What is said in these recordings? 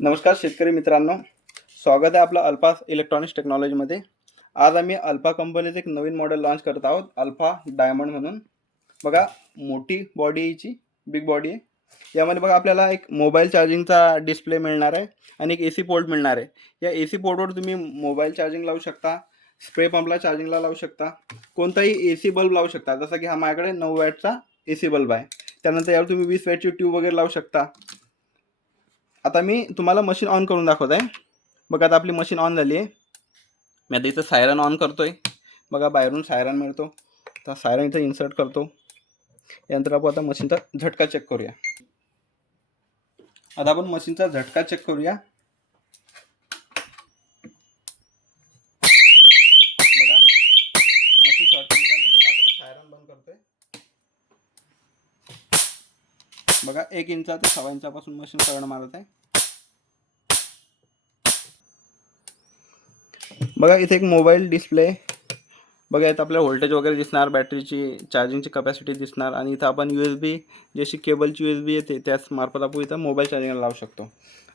नमस्कार शेतकरी मित्रांनो, स्वागत आहे आपलं अल्फा इलेक्ट्रॉनिक्स टेक्नॉलॉजीमध्ये. आज आम्ही अल्फा कंपनीचं एक नवीन मॉडेल लॉन्च करत आहोत, अल्फा डायमंड म्हणून. बघा, मोठी बॉडी याची, बिग बॉडी आहे. यामध्ये बघा आपल्याला एक मोबाईल चार्जिंगचा डिस्प्ले मिळणार आहे आणि एक AC पोर्ट मिळणार आहे. या AC पोर्टवर तुम्ही मोबाईल चार्जिंग लावू शकता, स्प्रे पंपला चार्जिंगला लावू शकता, कोणताही AC बल्ब लावू शकता. जसं की हा माझ्याकडे 9 वॅटचा AC बल्ब आहे. त्यानंतर यावर तुम्ही 20 वॅटची ट्यूब वगैरे लावू शकता. आता मी तुम्हाला मशीन ऑन करून दाखवत आहे. बघा, आता आपली मशीन ऑन झाली आहे. मी आता इथं सायरन ऑन करतोय. बघा, बाहेरून सायरन मिळतो. तर सायरन इथं इन्सर्ट करतो. यानंतर आपण आता मशीनचा झटका चेक करूया. आता आपण मशीनचा झटका चेक करूया. बघा, मशीन शॉर्टिंगचा झटका. आता सायरन बंद करतोय. बघा, 1 इंचा ते 6 इंचापासून मशीन करंट मारत आहे. बघा, इथे एक मोबाईल डिस्प्ले. बघा, इथं आपल्याला व्होल्टेज वगैरे दिसणार, बॅटरीची चार्जिंगची कपॅसिटी दिसणार आणि इथं आपण USB जशी केबलची USB येते त्याच मार्फत आपण इथं मोबाईल चार्जिंगला लावू शकतो.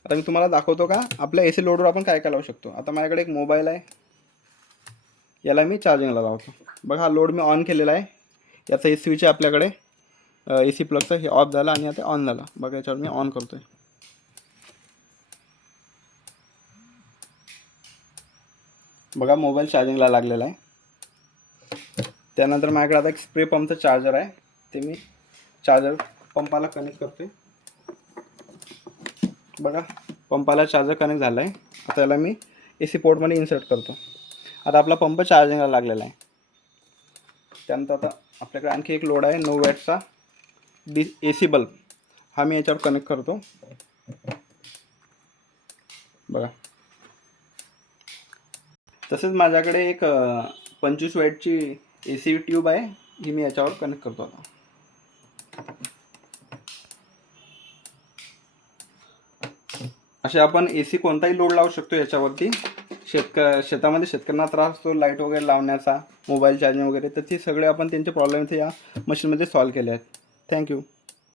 आता मी तुम्हाला दाखवतो का आपल्या AC लोडवर आपण काय काय लावू शकतो. आता माझ्याकडे एक मोबाईल आहे, याला मी चार्जिंगला लावतो. बघा, हा लोड मी ऑन केलेला आहे. याचा स्विच आहे आपल्याकडे AC प्लगचं. हे ऑफ झालं आणि आता ऑन झालं. बघा, याच्यावर मी ऑन करतोय. बघा, मोबाईल चार्जिंगला लागलेला आहे. त्यानंतर माझ्याकडे आता एक स्प्रे पंपचं चार्जर आहे, ते मी चार्जर पंपाला कनेक्ट करतोय. बघा, पंपाला चार्जर कनेक्ट झालं आहे. आता याला मी AC पोर्टमध्ये इन्सर्ट करतो. आता आपला पंप चार्जिंगला लागलेला आहे. त्यानंतर आता आपल्याकडे आणखी एक लोड आहे 9 वॅटचा AC बल्ब. हा मी याच्यावर कनेक्ट करतो. बघा, तसेच माझ्याकडे एक 25 वॅटची AC ट्यूब आहे, ही मी याच्यावर कनेक्ट करतो. आता असे आपण AC कोणताही लोड लावू शकतो याच्यावरती. शेतामध्ये शेतकऱ्यांना त्रास असतो लाईट वगैरे लावण्याचा, मोबाईल चार्जिंग वगैरे, तर ते सगळे आपण त्यांचे प्रॉब्लेम इथे या मशीनमध्ये सॉल्व्ह केले आहेत. थँक्यू.